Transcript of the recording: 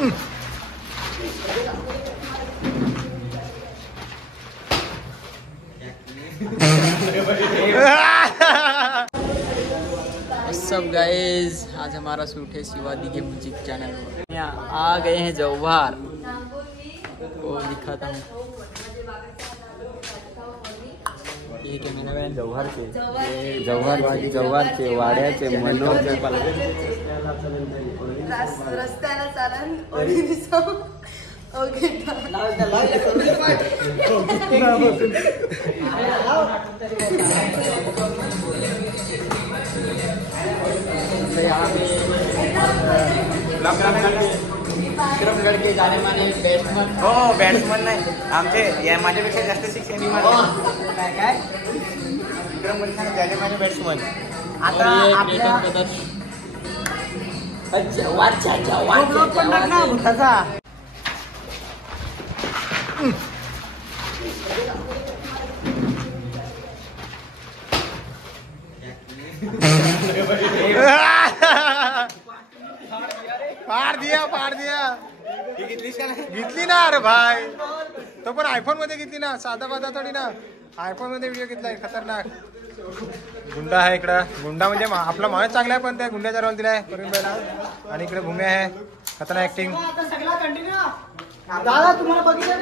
सब guys, आज हमारा shoot है शिवादी के म्यूजिक चैनल पर। यहाँ आ गए हैं जौहर, वो दिखाता हूँ। ये कैमरामैन जौहर के वाड्याचे मनोज रस्त्याला चालन ओके लड़के जाने माने बॅट्समन. हो बॅट्समन नाही आमचे, या माझ्यापेक्षा जास्त शिक्षण काय विक्रम मध्ये जाने माने बॅट्समन. आता आपल्या फाड़ दिया घेतली ना. अरे भाई तो पण आयफोन मध्ये घेतली ना, साधा बाधा थोडी ना. आयफोन मध्ये व्हिडिओ घेतलाय खतरनाक. गुंडा आहे इकडं. गुंडा म्हणजे आपला माणूस चांगला आहे, पण त्या गुंड्याचा रोल दिलाय करून बैला. आणि इकडे भूमी आहे, खतरनाक ऍक्टिंग. दादा तुम्हाला बघितलं